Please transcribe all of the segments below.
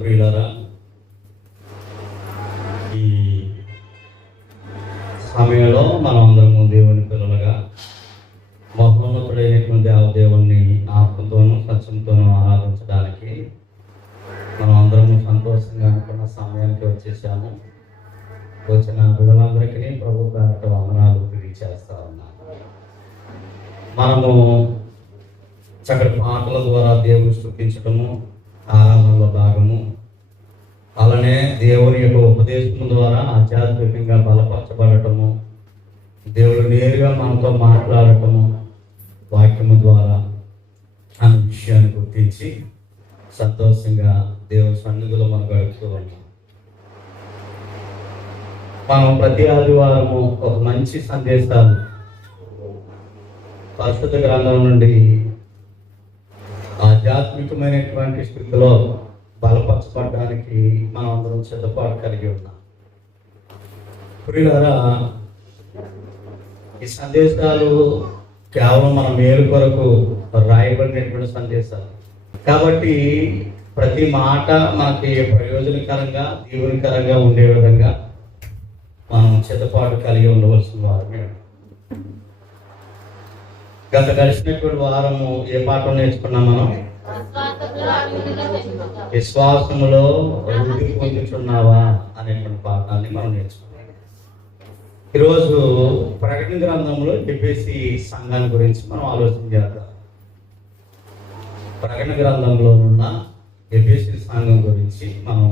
ప్రియులారా, ఈ సమయంలో మనం అందరము దేవుని పిల్లలుగా మహోన్నతుడైనటువంటి ఆ దేవుణ్ణి ఆత్మతోనూ సత్యంతోనూ ఆరాధించడానికి మనం అందరము సంతోషంగా అనుకున్న సమయానికి వచ్చేసాము. వచ్చిన పిల్లలందరికీ ప్రభు పేరట వందనాలు తెలియచేస్తా ఉన్నాను. మనము చక్కటి పాటల ద్వారా దేవుని స్తుతించడము ఆరాధనలో భాగము, అలానే దేవుని యొక్క ఉపదేశం ద్వారా ఆధ్యాత్మికంగా బలపరచబడటము, దేవుడు నేరుగా మనతో మాట్లాడటము వాక్యము ద్వారా అనే విషయాన్ని గుర్తించి సంతోషంగా దేవుని సన్నిధిలో మనం గడుపుతూ ఉన్నాం. మనం ప్రతి ఆదివారము ఒక మంచి సందేశాలు పరిశుద్ధ గ్రంథం నుండి ఆధ్యాత్మికమైనటువంటి స్థితిలో బలపరచబడడానికి మనం అందరం సిద్ధపాటు కలిగి ఉన్నాం. ప్రియులారా, ఈ సందేశాలు కేవలం మన మేలు కొరకు రాయబడినటువంటి సందేశాలు కాబట్టి ప్రతి మాట మనకి ప్రయోజనకరంగా దీవెనకరంగా ఉండే విధంగా మనం సిద్ధపాటు కలిగి ఉండవలసిన వారమే. గత గడిచినటువంటి వారము ఏ పాఠం నేర్చుకున్నాం? మనం విశ్వాసములో వృద్ధి పొందుతున్నావా అనేటువంటి పాఠాన్ని మనం నేర్చుకున్నాం. ఈరోజు ప్రకటన గ్రంథంలో ఎఫెసీ సంఘాన్ని గురించి మనం ఆలోచన చేద్దాం. ప్రకటన గ్రంథంలో ఉన్న ఎఫెసీ సంఘం గురించి మనం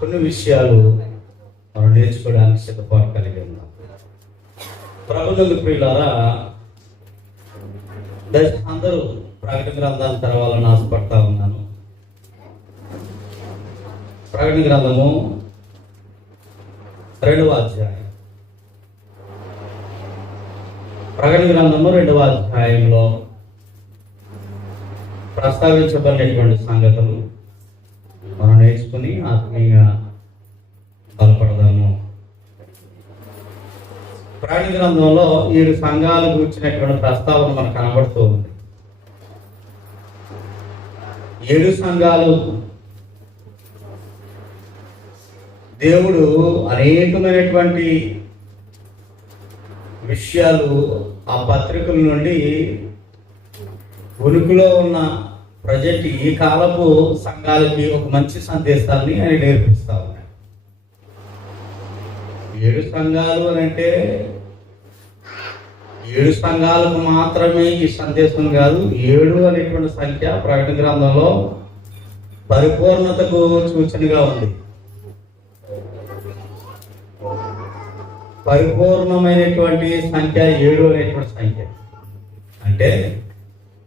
కొన్ని విషయాలు మనం నేర్చుకోవడానికి సిద్ధపాటు కలిగి ఉన్నాం. ప్రభువుల ప్రియులారా, అందరూ ప్రకటన గ్రంథాన్ని తెరవాలని ఆశపడతా ఉన్నాను. ప్రకటన గ్రంథము 2వ అధ్యాయం. ప్రకటన గ్రంథము 2వ అధ్యాయంలో ప్రస్తావించబడినటువంటి సంగతులు మనం నేర్చుకుని ఆత్మీయంగా బలపడదాము. ప్రకటన గ్రంథంలో 7 సంఘాలు గురించినటువంటి ప్రస్తావన మనకు కనబడుతూ ఉంది. 7 సంఘాలు దేవుడు అనేకమైనటువంటి విషయాలు ఆ పత్రికల నుండి ఉనికిలో ఉన్న ప్రజెంట్ ఈ కాలపు సంఘాలకి ఒక మంచి సందేశాన్ని ఆయన నేర్పిస్తా ఉన్నాడు. 7 సంఘాలు అని అంటే 7 సంఘాలకు మాత్రమే ఈ సందేశం కాదు. 7 అనేటువంటి సంఖ్య ప్రకటన గ్రంథంలో పరిపూర్ణతకు సూచనగా ఉంది. పరిపూర్ణమైనటువంటి సంఖ్య 7 అనేటువంటి సంఖ్య అంటే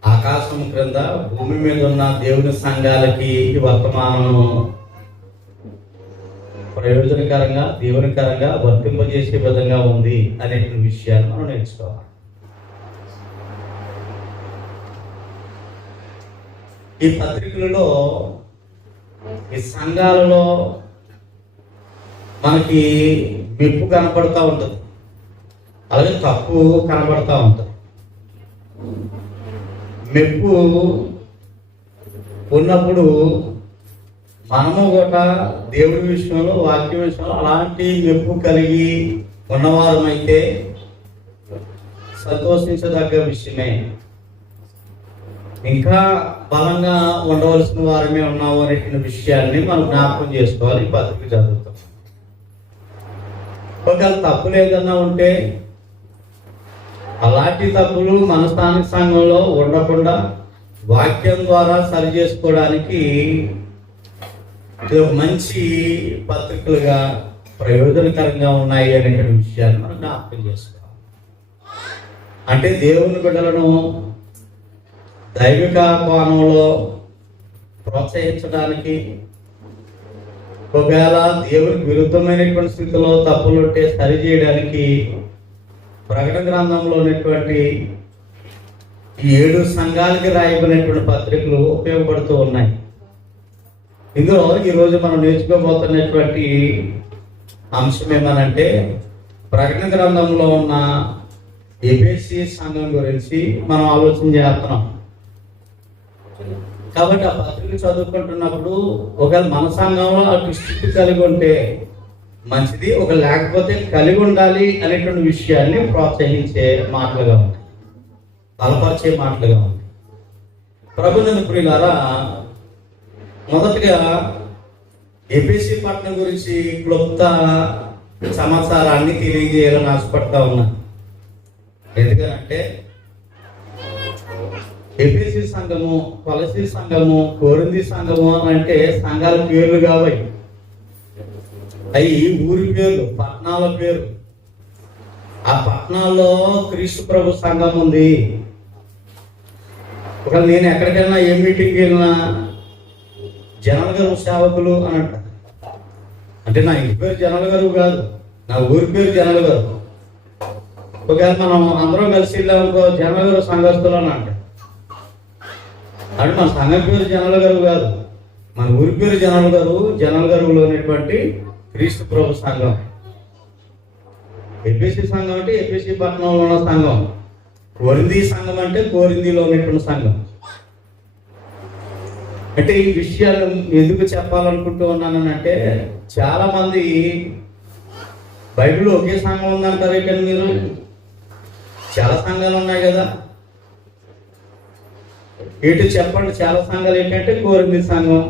ఆకాశం క్రింద భూమి మీద ఉన్న దేవుని సంఘాలకి ఈ వర్తమానము ప్రయోజనకరంగా దీవెనకరంగా వర్తింపజేసే విధంగా ఉంది అనేటువంటి విషయాన్ని మనం నేర్చుకోవాలి. ఈ పత్రికలలో ఈ సంఘాలలో మనకి మెప్పు కనపడతా ఉంటుంది, అలాగే తప్పు కనపడతా ఉంటుంది. మెప్పు ఉన్నప్పుడు మనము కూడా దేవుడి విషయంలో వాక్య విషయంలో అలాంటి మెప్పు కలిగి ఉన్నవారమైతే సంతోషించదగ్గ విషయమే. ఇంకా బలంగా ఉండవలసిన వారమే ఉన్నాము అనేటువంటి విషయాన్ని మనం జ్ఞాపకం చేసుకోవాలి. ఈ పత్రిక చదువుతాం. ఒకవేళ తప్పులు ఏదన్నా ఉంటే అలాంటి తప్పులు మన స్థానిక సంఘంలో ఉండకుండా వాక్యం ద్వారా సరి చేసుకోవడానికి మంచి పత్రికలుగా ప్రయోజనకరంగా ఉన్నాయి అనేటువంటి విషయాన్ని మనం జ్ఞాపకం చేసుకోవాలి. అంటే దేవుని బిడ్డలను దైవిక కోణంలో ప్రోత్సహించడానికి, ఒకవేళ దేవునికి విరుద్ధమైనటువంటి స్థితిలో తప్పులుంటే సరి చేయడానికి ప్రకటన గ్రంథంలో ఉన్నటువంటి 7 సంఘాలకి రాయబడినటువంటి పత్రికలు ఉపయోగపడుతూ ఉన్నాయి. ఇందులో ఈరోజు మనం నేర్చుకోబోతున్నటువంటి అంశం ఏమనంటే ప్రకటన గ్రంథంలో ఉన్న ఎఫెసీ సంఘం గురించి మనం ఆలోచన చేస్తున్నాం. కాబట్టి ఆ పత్రిక చదువుకుంటున్నప్పుడు ఒకవేళ మన సంఘంలో అటు స్థితి కలిగి ఉంటే మంచిది, ఒక లేకపోతే కలిగి ఉండాలి అనేటువంటి విషయాన్ని ప్రోత్సహించే మాటలుగా ఉన్నాయి, బలపరిచే మాటలుగా ఉన్నాయి. ప్రభునందు ప్రియులారా, మొదటగా ఎఫెసీ పట్టణం గురించి క్లుప్త సమాచారాన్ని తెలియజేయాలని ఆశపడతా ఉన్నాను. ఎందుకంటే ఎఫెసీ సంఘము, కొలసీ సంఘము, కొరింథీ సంఘము అని అంటే సంఘాల పేర్లు కావాలి. అవి ఊరి పేర్లు, పట్టణాల పేరు. ఆ పట్టణాల్లో క్రీస్తు ప్రభు సంఘం ఉంది. ఒకవేళ నేను ఎక్కడికి వెళ్ళినా, ఏ మీటింగ్కి వెళ్ళినా జనరల్ గారు సేవకులు అని అంట. అంటే నా ఇంటి పేరు జనరల్ గారు కాదు, నా ఊరి పేరు జనరల్ గారు. ఒకవేళ మనం అందరం కలిసి వెళ్ళామనుకో జనరల్ గారు సంఘస్థులు అని అంట. అంటే మన సంఘం పేరు జనరల్ గారు కాదు, మన ఊరి పేరు జనరల్ గారు. జనరల్ గారులో ఉన్నటువంటి క్రీస్తు ప్రభు సంఘం. ఎఫెసీ సంఘం అంటే ఎఫెసీ పట్టణంలో ఉన్న సంఘం. కొరింథీ సంఘం అంటే కొరింథీలో ఉన్నటువంటి సంఘం. అంటే ఈ విషయాలు ఎందుకు చెప్పాలనుకుంటూ ఉన్నానంటే, చాలా మంది బైబిల్లో ఒకే సంఘం ఉందంటారు. ఇక్కడ మీరు చాలా సంఘాలు ఉన్నాయి కదా, ఏంటి చెప్పండి. చాలా సంఘాలు ఏంటంటే కొరింథీ సంఘం,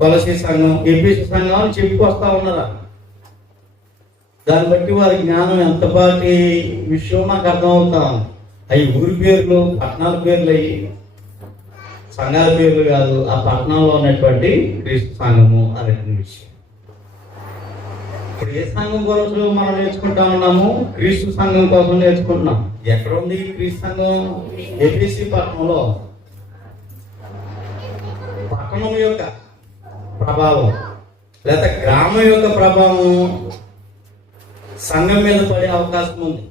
కొలసీ సంఘం, ఎఫెసీ సంఘం అని చెప్పుకొస్తా ఉన్నారా. దాన్ని బట్టి వారి జ్ఞానం ఎంతపాటి విషయం నాకు అర్థమవుతా ఉంది. అవి ఊరి పేర్లు, పట్టణాల పేర్లు, అయ్యి సంఘాల పేర్లు కాదు. ఆ పట్టణంలో ఉన్నటువంటి క్రీస్తు సంఘము అనేటువంటి విషయం. ఇప్పుడు ఏ సంఘం కోసం మనం నేర్చుకుంటా ఉన్నాము? క్రీస్తు సంఘం కోసం నేర్చుకుంటున్నాం. ఎక్కడ ఉంది క్రీస్తు సంఘం? ఎఫెసీ పట్టణంలో. పట్టణం యొక్క ప్రభావం లేదా గ్రామం యొక్క ప్రభావం సంఘం మీద పడే అవకాశం ఉంది.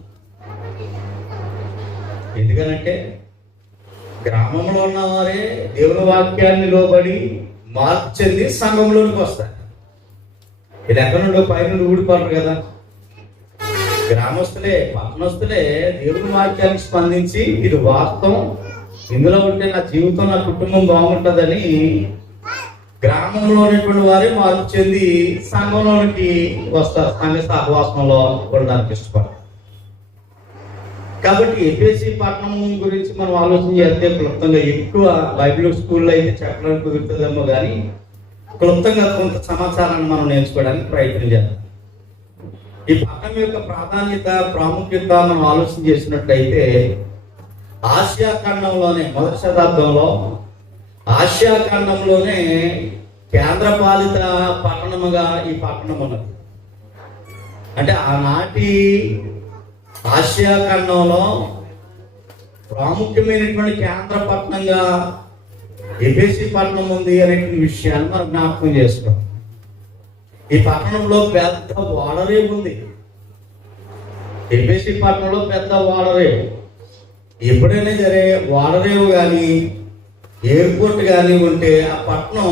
ఎందుకనంటే గ్రామంలో ఉన్నవారే దేవుని వాక్యాన్ని లోబడి మార్పు చెంది సంఘంలోనికి వస్తారు. ఇది ఎక్కడి నుండో పై నుండి ఊడిపోతారు కదా. గ్రామస్తులే, పట్టణస్తులే దేవుని వాక్యానికి స్పందించి ఇది వాస్తవం, ఇందులో ఉంటే నా జీవితం, నా కుటుంబం బాగుంటుందని గ్రామంలో ఉన్నటువంటి వారే మార్పు చెంది సంఘంలోనికి వస్తారు. సంఘ సహవాసంలో ఉండడానికి ఇష్టపడతారు. కాబట్టి ఎఫెసీ పట్టణం గురించి మనం ఆలోచన చేస్తే క్లుప్తంగా, ఎక్కువ బైబిల్ స్కూల్లో అయితే చెప్పడానికి కుదురుతుందేమో కానీ క్లుప్తంగా కొంత సమాచారాన్ని మనం నేర్చుకోవడానికి ప్రయత్నం చేద్దాం. ఈ పట్టణం యొక్క ప్రాధాన్యత, ప్రాముఖ్యత మనం ఆలోచన చేసినట్లయితే, ఆసియా ఖండంలోనే మొదటి శతాబ్దంలో ఆసియా ఖండంలోనే కేంద్రపాలిత పట్టణముగా ఈ పట్టణం ఉన్నది. అంటే ఆనాటి ఆసియా ఖండంలో ప్రాముఖ్యమైనటువంటి కేంద్ర పట్టణంగా ఎఫెసీ పట్టణం ఉంది అనేటువంటి విషయాన్ని మనం జ్ఞాపకం చేసుకోం. ఈ పట్టణంలో పెద్ద ఓడరేవు ఉంది. ఎఫెసీ పట్టణంలో పెద్ద ఓడరేవు. ఎప్పుడైనా సరే ఓడరేవు కానీ ఎయిర్పోర్ట్ కానీ ఉంటే ఆ పట్టణం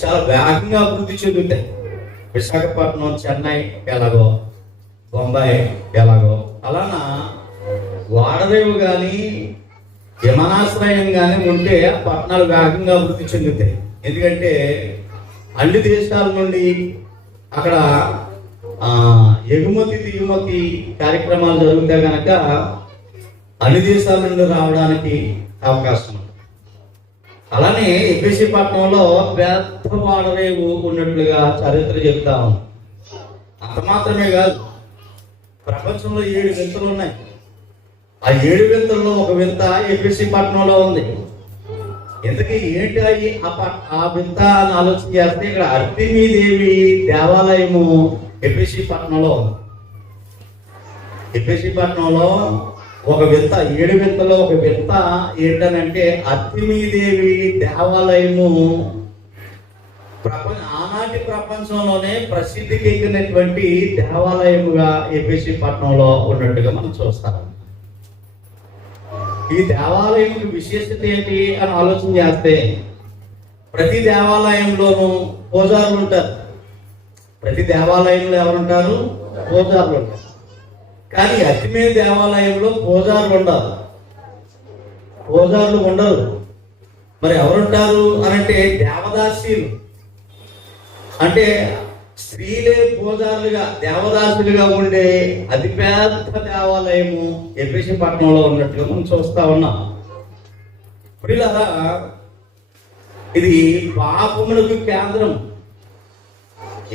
చాలా వేగంగా అభివృద్ధి చెందుతాయి. విశాఖపట్నం, చెన్నై ఎలాగో, బొంబాయి ఎలాగో, అలానా ఓడరేవు కానీ విమానాశ్రయం కానీ ఉంటే ఆ పట్టణాలు వేగంగా అభివృద్ధి చెందుతాయి. ఎందుకంటే అన్ని దేశాల నుండి అక్కడ ఎగుమతి దిగుమతి కార్యక్రమాలు జరుగుతాయి కనుక అన్ని దేశాల నుండి రావడానికి అవకాశం ఉంది. అలానే ఎఫెసీ పట్టణంలో పెద్ద ఓడరేవు ఉన్నట్లుగా చరిత్ర చెప్తా ఉంది. అంత మాత్రమే కాదు, ప్రపంచంలో 7 వింతలు ఉన్నాయి. ఆ 7 వింతల్లో ఒక వింత ఎఫెసీ పట్టణంలో ఉంది. ఎందుకు ఏంటి అవి ఆ వింత అని ఆలోచన చేస్తే, ఇక్కడ అర్తిమీదేవి దేవాలయము ఎఫెసీ పట్టణంలో ఉంది. ఎఫెసీ పట్టణంలో ఒక వింత, 7 వింతలో ఒక వింత ఏంటనంటే అర్తిమీదేవి దేవాలయము ఆనాటి ప్రపంచంలోనే ప్రసిద్ధికి ఎక్కినటువంటి దేవాలయముగా ఎఫెసీ పట్టణంలో ఉన్నట్టుగా మనం చూస్తాం. ఈ దేవాలయం విశేషత ఏంటి అని ఆలోచన చేస్తే, ప్రతి దేవాలయంలోనూ పూజారులు ఉంటారు. ప్రతి దేవాలయంలో ఎవరుంటారు? పూజారులు ఉంటారు. కానీ అతిమే దేవాలయంలో పూజారులు ఉండరు. మరి ఎవరుంటారు అని అంటే దేవదాసీలు, అంటే స్త్రీలే పూజారులుగా దేవదాసులుగా ఉండే అతిపెద్ద దేవాలయము ఎఫెసు పట్టణంలో ఉన్నట్టుగా మనం చూస్తా ఉన్నాం. ప్రియులారా, ఇది పాపములకు కేంద్రం.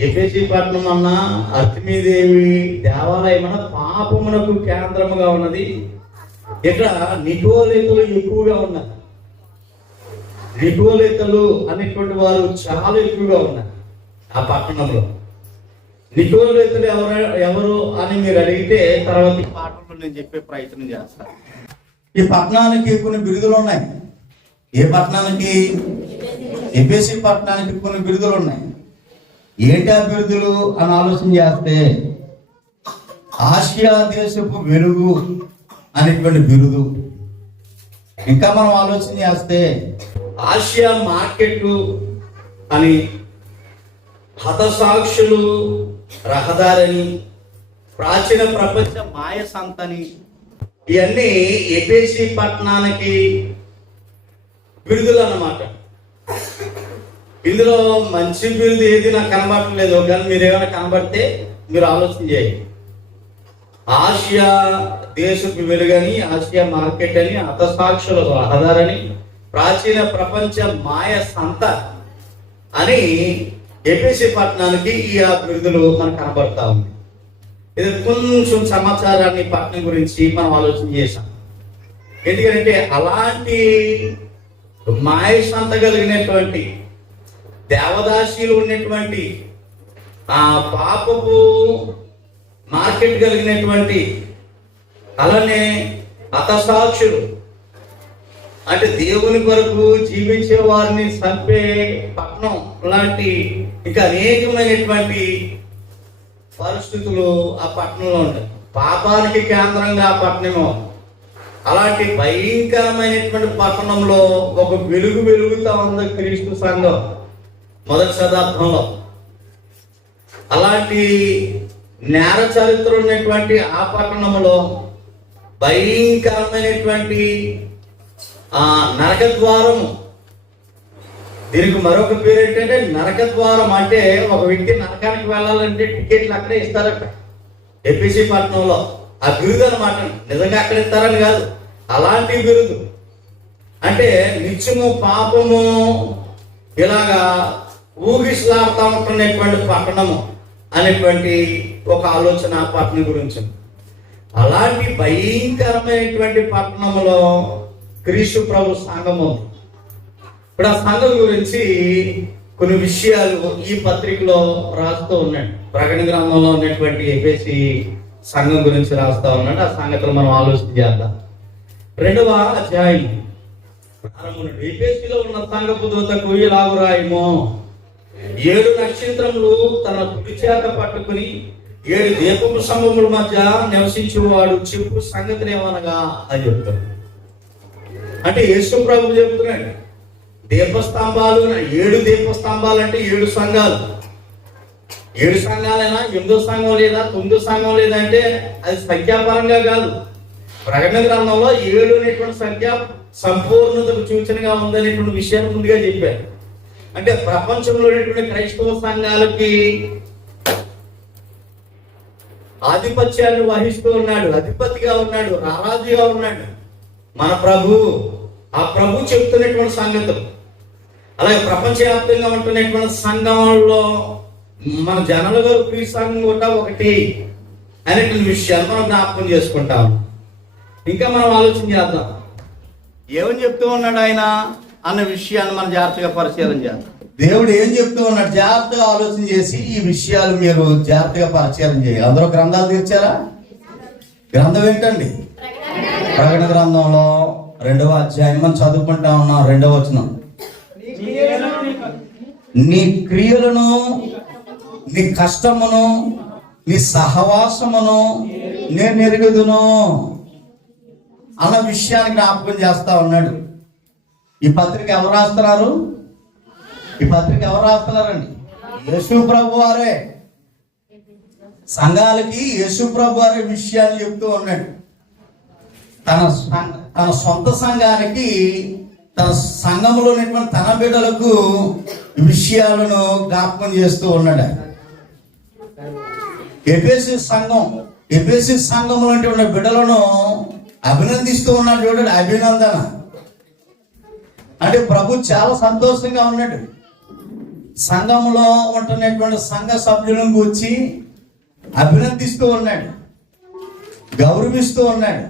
ఎఫెసు పట్టణం అన్నా అర్తిమీదేవి దేవాలయం అన్న పాపమునకు కేంద్రముగా ఉన్నది. ఇక్కడ నికోలేతులు ఎక్కువగా ఉన్నారు. నికోలేతులు అనేటువంటి వారు చాలా ఎక్కువగా ఉన్నారు ఆ పట్టణంలో. నికోలేతులు ఎవరు అని మీరు అడిగితే తర్వాత ఈ పాఠంలో నేను చెప్పే ప్రయత్నం చేస్తాను. ఈ పట్టణానికి కొన్ని బిరుదులు ఉన్నాయి. ఏ పట్టణానికి? ఎఫెసు పట్టణానికి కొన్ని బిరుదులు ఉన్నాయి. ఏంటి ఆ బిరుదులు అని ఆలోచన చేస్తే, ఆసియా దేశపు వెలుగు అనేటువంటి బిరుదు. ఇంకా మనం ఆలోచన చేస్తే ఆసియా మార్కెట్ అని, హతసాక్షులు రహదారని, ప్రాచీన ప్రపంచ మాయ సంతని, ఇవన్నీ ఎఫెసు పట్టణానికి బిరుదులు అన్నమాట. ఇందులో మంచి బిరుదు ఏది నాకు కనబడట్లేదు, కానీ మీరు ఏమైనా కనబడితే మీరు ఆలోచన చేయండి. ఆసియా దేశపు వెలుగని, ఆసియా మార్కెట్ అని, హతసాక్షుల రహదారని, ప్రాచీన ప్రపంచ మాయ సంత అని ఎఫెసు పట్టణానికి ఈ బిరుదులు మనకు కనబడతా ఉంది. ఇది కొంచెం సమాచారాన్ని పట్టణం గురించి మనం ఆలోచన చేశాం. ఎందుకంటే అలాంటి మాయ సంత కలిగినటువంటి, దేవదాసీలు ఉన్నటువంటి, ఆ పాపపు మార్కెట్ కలిగినటువంటి, అలానే హతసాక్షులు అంటే దేవుని కొరకు జీవించే వారిని చంపే పట్టణం లాంటి ఇంకా అనేకమైనటువంటి పరిస్థితులు ఆ పట్టణంలో ఉంటాయి. పాపానికి కేంద్రంగా ఆ పట్టణమో. అలాంటి భయంకరమైనటువంటి పట్టణంలో ఒక వెలుగు వెలుగుతా ఉంది క్రీస్తు సంఘం మొదటి శతాబ్దంలో. అలాంటి నేర చరిత్ర ఉన్నటువంటి ఆ పట్టణంలో భయంకరమైనటువంటి నరక ద్వారము. దీనికి మరొక పేరు ఏంటంటే నరక ద్వారం. అంటే ఒక వ్యక్తి నరకానికి వెళ్ళాలంటే టికెట్లు అక్కడే ఇస్తారట ఎఫెసు పట్టణంలో. ఆ బిరుదు అనమాట. నిజంగా అక్కడ ఇస్తారని కాదు, అలాంటి బిరుదు. అంటే నిత్యము పాపము ఇలాగా ఊగిసలాడుతూ ఉంటున్నటువంటి పట్టణము అనేటువంటి ఒక ఆలోచన పట్టణం గురించి. అలాంటి భయంకరమైనటువంటి పట్టణంలో క్రీస్తు ప్రభు సంఘం ఉంది. ఇప్పుడు ఆ సంఘం గురించి కొన్ని విషయాలు ఈ పత్రికలో రాస్తూ ఉన్నాడు. ప్రకటన గ్రంథంలో ఉన్నటువంటి ఎఫెసు సంఘం గురించి రాస్తా ఉన్నాడు. ఆ సంగతులు మనం ఆలోచన చేద్దాం. 2వ అధ్యాయం ఎఫెసులో ఉన్న సంఘపు దూతకు ఇలాగు రాయము, 7 నక్షత్రములు తన కుడి చేత పట్టుకుని 7 దీపపు స్తంభముల మధ్య నివసించేవాడు చెప్పు సంగతిని ఏమనగా అని చెప్తాడు. అంటే యేసు ప్రభు చెప్తున్నాడు, దీపస్తంభాలు 7 దీపస్తంభాలు అంటే 7 సంఘాలు. 7 సంఘాలైనా 8వ సంఘం లేదా 9వ సంఘం లేదంటే అది సంఖ్యాపరంగా కాదు. ప్రకటన గ్రంథంలో 7 అనేటువంటి సంఖ్య సంపూర్ణతకు సూచనగా ఉందనేటువంటి విషయాన్ని ముందుగా చెప్పారు. అంటే ప్రపంచంలో ఉన్నటువంటి క్రైస్తవ సంఘాలకి ఆధిపత్యాన్ని వహిస్తూ ఉన్నాడు, అధిపతిగా ఉన్నాడు, రారాజుగా ఉన్నాడు మన ప్రభు. ఆ ప్రభు చెప్తున్నటువంటి సంగతులు. అలాగే ప్రపంచవ్యాప్తంగా ఉంటున్నటువంటి సంఘంలో మన జనాల గారు ప్రియ సంఘం కూడా ఒకటి అనేటువంటి విషయాలు మనం జ్ఞాపకం చేసుకుంటాం. ఇంకా మనం ఆలోచన చేద్దాం, ఏమని చెప్తూ ఉన్నాడు ఆయన అన్న విషయాన్ని మనం జాగ్రత్తగా పరిశీలన చేద్దాం. దేవుడు ఏం చెప్తూ ఉన్నాడు జాగ్రత్తగా ఆలోచన చేసి ఈ విషయాలు మీరు జాగ్రత్తగా పరిశీలన చేయాలి. అందరూ గ్రంథాలు తెచ్చారా? గ్రంథం ఏంటండి? ప్రకటన గ్రంథంలో 2వ అధ్యాయం మనం చదువుకుంటా ఉన్నాం. 2వ వచనం, నీ క్రియలను, నీ కష్టమును, నీ సహవాసమును నేను ఎరుగుదును అన్న విషయాన్ని జ్ఞాపకం చేస్తా ఉన్నాడు. ఈ పత్రిక ఎవరు రాస్తున్నారు? ఈ పత్రిక ఎవరు రాస్తున్నారండి? యేసు ప్రభు వారే. సంఘాలకి యేసు ప్రభు వారే విషయాలు చెప్తూ ఉన్నాడు. తన సొంత సంఘానికి తన సంఘంలో ఉన్నటువంటి తన బిడ్డలకు విషయాలను జ్ఞాపకం చేస్తూ ఉన్నాడు. ఎఫెసీ సంఘంలో ఉన్నటువంటి బిడ్డలను అభినందిస్తూ ఉన్నాడు. చూడండి, అభినందన అంటే ప్రభు చాలా సంతోషంగా ఉన్నాడు. సంఘంలో ఉంటున్నటువంటి సంఘ సభ్యులను గురించి అభినందిస్తూ ఉన్నాడు, గౌరవిస్తూ ఉన్నాడు,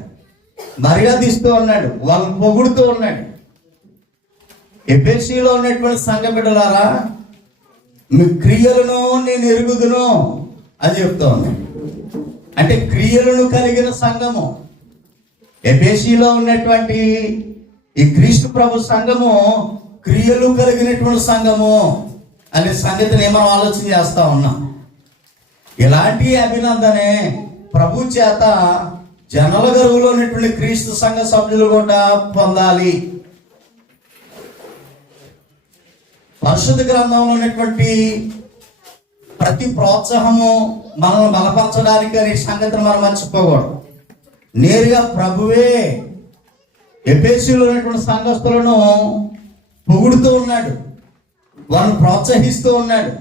మర్యాదిస్తూ ఉన్నాడు, వాళ్ళని పొగుడుతూ ఉన్నాడు. ఎఫెసీలో ఉన్నటువంటి సంఘ బిడ్డలారా, మీ క్రియలను నేను ఎరుగుదును అని చెప్తా ఉన్నాడు. అంటే క్రియలను కలిగిన సంఘము ఎఫెసీలో ఉన్నటువంటి ఈ క్రీస్తు ప్రభు సంఘము క్రియలు కలిగినటువంటి సంఘము అనే సంగతిని మనం ఆలోచన చేస్తా ఉన్నాం. ఇలాంటి అభినందనే ప్రభు చేత జనల గరువులో ఉన్నటువంటి క్రీస్తు సంఘ సభ్యులు కూడా పొందాలి. పరిశుద్ధ గ్రంథంలో ఉన్నటువంటి ప్రతి ప్రోత్సాహము మనల్ని బలపరచడానికి అనే సంగతిని మనం మర్చిపోకూడదు. నేరుగా ప్రభువే ఎఫెసీలో ఉన్నటువంటి సంఘస్థులను పొగుడుతూ ఉన్నాడు, వాళ్ళని ప్రోత్సహిస్తూ ఉన్నాడు.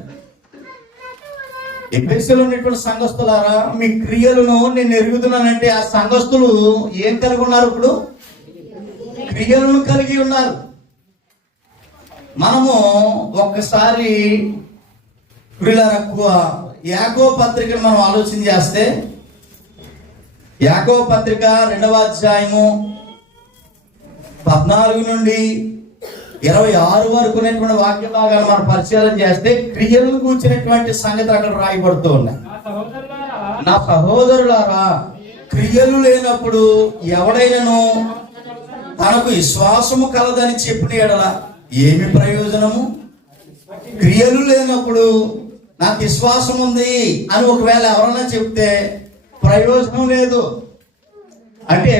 ఎఫెసీలో ఉన్నటువంటి సంఘస్థులారా, మీ క్రియలను నేను ఎరుగుతున్నానంటే ఆ సంఘస్థులు ఏం కలిగి ఉన్నారు? ఇప్పుడు క్రియలను కలిగి ఉన్నారు. మనము ఒక్కసారి యాకోబు పత్రికను మనం ఆలోచన చేస్తే, యాకోబు పత్రిక 2వ అధ్యాయము 14 నుండి 26 వరకు ఉన్నటువంటి వాక్య భాగాలు మనం పరిశీలన చేస్తే క్రియలను కూర్చున్నటువంటి సంగతి అక్కడ రాయబడుతూ ఉన్నాయి. నా సహోదరులారా, క్రియలు లేనప్పుడు ఎవడైనాను తనకు విశ్వాసము కలదని చెప్పిన ఎడల ఏమి ప్రయోజనము? క్రియలు లేనప్పుడు నాకు విశ్వాసం ఉంది అని ఒకవేళ ఎవరైనా చెప్తే ప్రయోజనం లేదు. అంటే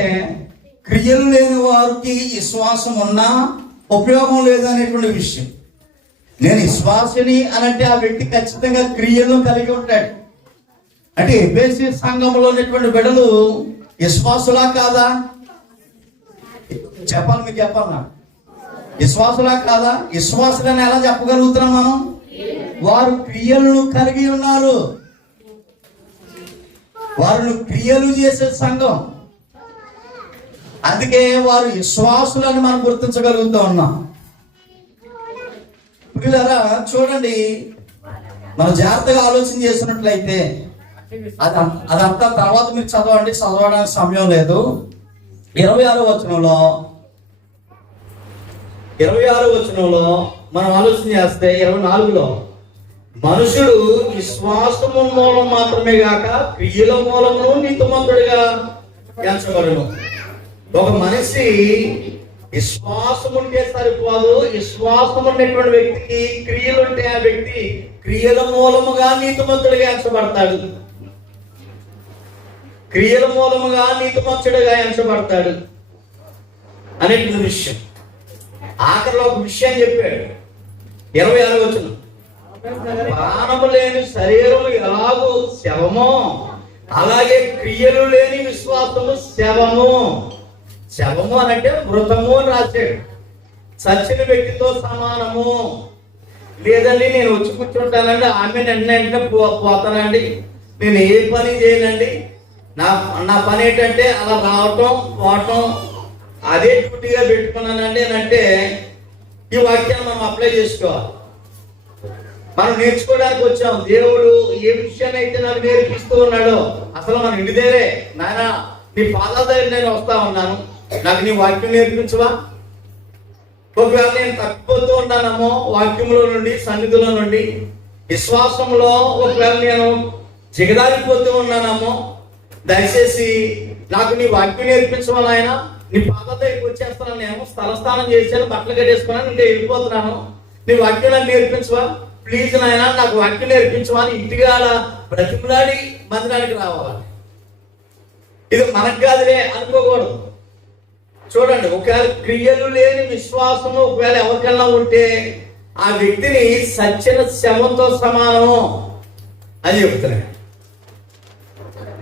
క్రియలు లేని వారికి విశ్వాసం ఉన్నా ఉపయోగం లేదు అనేటువంటి విషయం. నేను విశ్వాసిని అని అంటే ఆ వ్యక్తి ఖచ్చితంగా క్రియలను కలిగి ఉంటాడు. అంటే ఎఫెసీ సంఘంలో ఉన్నటువంటి బిడ్డలు విశ్వాసులా కాదా? చెప్పాలి, మీకు చెప్పాలన్నా, విశ్వాసులా కాదా? విశ్వాసులని ఎలా చెప్పగలుగుతున్నాం మనం? వారు క్రియలను కలిగి ఉన్నారు. వారు క్రియలు చేసే సంఘం, అందుకే వారు విశ్వాసులని మనం గుర్తించగలుగుతూ ఉన్నాం. పిల్లరా చూడండి, మనం జాగ్రత్తగా ఆలోచన చేసినట్లయితే అదంతా తర్వాత మీరు చదవడానికి సమయం లేదు. 26వ వచనంలో మనం ఆలోచన చేస్తే 24లో మనుషుడు విశ్వాసము మూలం మాత్రమే గాక క్రియల మూలమును నీతిమంతుడిగా ఎంచబడును. ఒక మనిషి విశ్వాసం ఉంటే సరిపోదు, విశ్వాసం ఉన్నటువంటి వ్యక్తికి క్రియలు ఉంటే ఆ వ్యక్తి క్రియల మూలముగా నీతిమంతుడిగా ఎంచబడతాడు. క్రియల మూలముగా నీతిమంతుడిగా ఎంచబడతాడు అనేటువంటి విషయం. ఆఖరిలో ఒక విషయం చెప్పాడు. 26వ వచనం, ప్రాణము లేని శరీరము ఎలాగూ శవమో అలాగే క్రియలు లేని విశ్వాసము శవము. శవము అనంటే మృతము అని రాశాడు. చచ్చిన వ్యక్తితో సమానము. లేదండి నేను వచ్చి కూర్చుంటానండి, ఆమె వెంటనే పోతానండి, నేను ఏ పని చేయనండి, నా పని ఏంటంటే అలా రావటం పోవటం, అదే డ్యూటీగా పెట్టుకున్నానండి అని అంటే ఈ వాక్యాన్ని మనం అప్లై చేసుకోవాలి. మనం నేర్చుకోవడానికి వచ్చాం. దేవుడు ఏ విషయాన్ని అయితే నాకు నేర్పిస్తూ ఉన్నాడో, అసలు మన ఇంటి దగ్గరే, నాయన నీ ఫాదర్ దగ్గర నేను వస్తా ఉన్నాను, నాకు నీ వాక్యం నేర్పించవా? ఒకవేళ నేను తప్పిపోతూ ఉన్నానేమో వాక్యంలో నుండి, సన్నిధిలో నుండి, విశ్వాసంలో ఒకవేళ నేను జిగదారిపోతూ ఉన్నానేమో, దయచేసి నాకు నీ వాక్యం నేర్పించవా నాయన? నీ ఫాదర్ దగ్గరికి వచ్చేస్తున్నాను, నేను స్థలస్థానం చేశాను, బట్టలు కట్టేసుకున్నాను, ఇంకా వెళ్ళిపోతున్నాను, నీ వాక్యం నాకు నేర్పించవా? ప్లీజ్ నాయన నాకు వాక్యం నేర్పించవా అని ఇంటిగా అలా బ్రతిమలాడి మందిరానికి రావాలి. ఇది మనకు కాదులే అనుకోకూడదు. చూడండి, ఒకవేళ క్రియలు లేని విశ్వాసము ఒకవేళ ఎవరికైనా ఉంటే ఆ వ్యక్తిని సచ్చిన శవంతో సమానము అని చెప్తున్నాడు,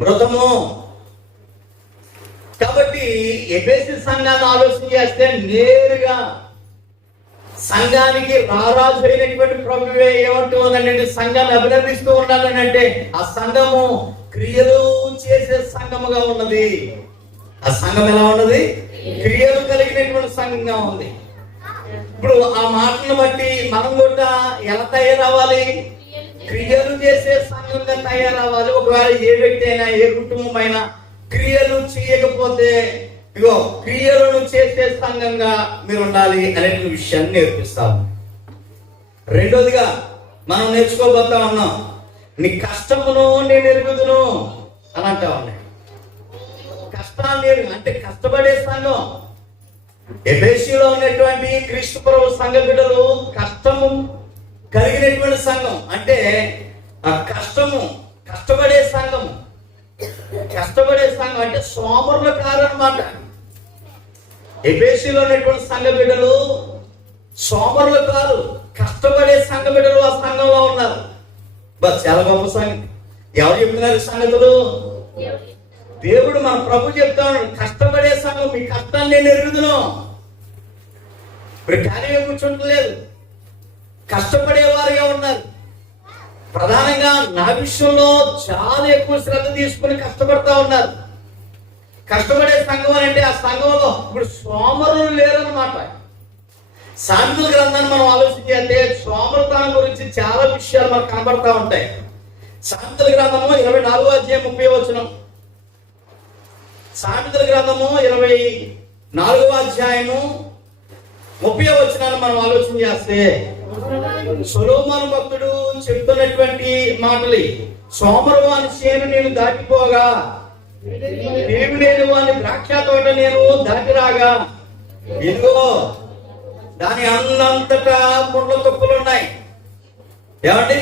మృతము. కాబట్టి ఎఫెసీ సంఘాన్ని ఆలోచన చేస్తే నేరుగా సంఘానికి రారాజు అయినటువంటి ప్రభువే ఏమంటూ ఉందంటే సంఘాన్ని అభినందిస్తూ ఉన్నాడని అంటే ఆ సంఘము క్రియలు చేసే సంఘముగా ఉన్నది. ఆ సంఘం ఎలా ఉన్నది? క్రియలు కలిగినటువంటి సంఘంగా ఉంది. ఇప్పుడు ఆ మాటలను బట్టి మనం కూడా ఎలా తయారవ్వాలి? క్రియలు చేసే సంఘంగా తయారవ్వాలి. ఒకవేళ ఏ వ్యక్తి అయినా ఏ కుటుంబం అయినా క్రియలు చేయకపోతే ఇగో క్రియలను చేసే సంఘంగా మీరు ఉండాలి అనే విషయాన్ని నేర్పిస్తాము. రెండోదిగా మనం నేర్చుకోబోతా ఉన్నాం, నీ కష్టమును నేను ఎరుగుదును అని అంటా ఉన్నాయి. కష్టాన్ని అంటే కష్టపడే సంఘం. ఎఫెసీలో ఉన్నటువంటి క్రీస్తు ప్రభు సంఘ బిడ్డలు కష్టము కలిగినటువంటి సంఘం. అంటే ఆ కష్టపడే సంఘం. కష్టపడే సంఘం అంటే సోమరుల కారన్నమాట. ఎఫెసీలో ఉన్నటువంటి సంఘ బిడ్డలు సోమరులు కాదు, కష్టపడే సంఘ బిడ్డలు ఆ సంఘంలో ఉన్నారు. బస్ చాలా గొప్ప సంగతి. ఎవరు చెప్తున్నారు సంగతులు? దేవుడు మన ప్రభు చెప్తాడు, కష్టపడే సంఘం మీ కష్టాన్ని నేను ఎరుగుదును. ఇప్పుడు కార్యం కూర్చుంటలేదు, కష్టపడే వారిగా ఉన్నారు. ప్రధానంగా నా విషయంలో చాలా ఎక్కువ శ్రద్ధ తీసుకుని కష్టపడతా ఉన్నారు. కష్టపడే సంఘం అని అంటే ఆ సంఘంలో ఇప్పుడు సోమరులు లేరన్నమాట. సామెతల గ్రంథాన్ని మనం ఆలోచించాలంటే సోమరతనం గురించి చాలా విషయాలు మనకు కనబడతా ఉంటాయి. సామెతల గ్రంథము 24వ అధ్యాయం 30వ వచనం. సామెతల గ్రంథము 24వ అధ్యాయము 30వ వచనాన్ని మనం ఆలోచన చేస్తే సొలొమోను భక్తుడు చెప్తున్నటువంటి మాటలు, సోమరవాని చేను నేను దాటిపోగా తెలివి లేని వాని ద్రాక్ష తోట నేను దాటి రాగా ఇదిగో దాని అన్నంతటా ముళ్ళ తుప్పలు ఉన్నాయి. ఏమండి?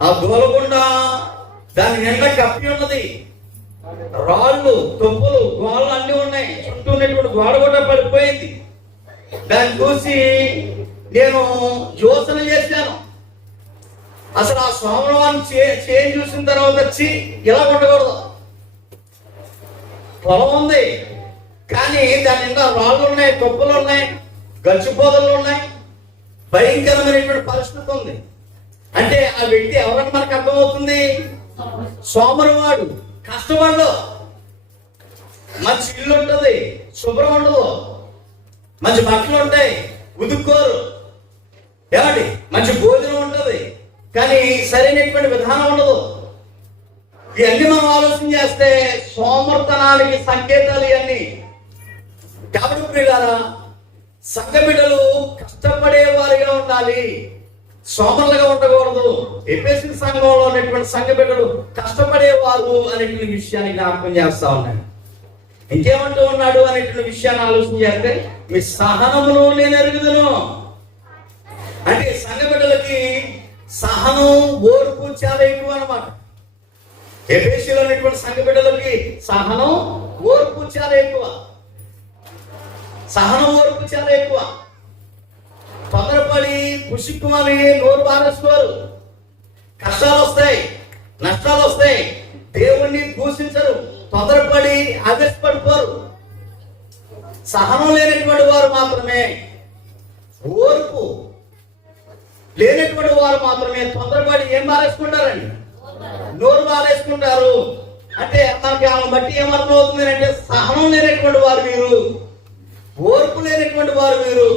ఆ దూలగుండ దాని నిండా కప్పి ఉన్నది. రాళ్ళు, తుప్పలు, గోళ్ళు అన్ని ఉన్నాయి. చుట్టూ ఉన్నటువంటి గోడ కూడా పడిపోయింది. దాన్ని చూసి నేను యోచన చేశాను, అసలు ఆ సోమవారం చేంజ్ చూసిన తర్వాత వచ్చి ఇలా ఉండకూడదు. పొలం ఉంది కానీ దాని నిండా రాళ్ళు ఉన్నాయి, తుప్పలు ఉన్నాయి, గచ్చిపోదలు ఉన్నాయి, భయంకరమైనటువంటి పరిస్థితి ఉంది. అంటే ఆ వ్యక్తి ఎవరని మనకు అర్థమవుతుంది? సోమరవాడు, కష్టపడు. మంచి ఇల్లు ఉంటుంది, శుభ్రం ఉండదు, మంచి బట్టలు ఉంటాయి, ఉదుక్కోరు. ఏమండి? మంచి భోజనం ఉంటుంది కానీ సరైనటువంటి విధానం ఉండదు. ఇవన్నీ మనం ఆలోచన చేస్తే సోమర్తనానికి సంకేతాలు ఇవన్నీ. కాబట్టి ప్రియులారా, సంఘ బిడ్డలు కష్టపడే వారిగా ఉండాలి, సోమరులుగా ఉండకూడదు. ఎఫెసీ సంఘంలో ఉన్నటువంటి సంఘ బిడ్డలు కష్టపడేవారు అనేటువంటి విషయాన్ని జ్ఞాపకం చేస్తా ఉన్నాడు. ఇంకేమంటూ ఉన్నాడు అనేటువంటి విషయాన్ని ఆలోచన చేస్తే మీ సహనమును నేను ఎరుగుదును. అంటే సంఘ బిడ్డలకి సహనం, ఓర్పు చాలా ఎక్కువ అన్నమాట. ఎఫెసీలో ఉన్నటువంటి సంఘ బిడ్డలకి సహనం, ఓర్పు చాలా ఎక్కువ. సహనం, ఓర్పు చాలా ఎక్కువ. తొందరపడి పుష్కుమని నోరు పారేసుకోరు. కష్టాలు వస్తాయి, నష్టాలు వస్తాయి, దేవుణ్ణి దూషించరు, తొందరపడి ఆవేశపడిపోరు. సహనం లేనటువంటి వారు మాత్రమే, ఓర్పు లేనటువంటి వారు మాత్రమే తొందరపడి ఏం పారేసుకుంటారండి? నోరు పారేసుకుంటారు. అంటే మనకి ఆ బట్టి ఏమర్థం అవుతుంది అంటే సహనం లేనటువంటి వారు మీరు, ఓర్పు లేనటువంటి వారు మీరు.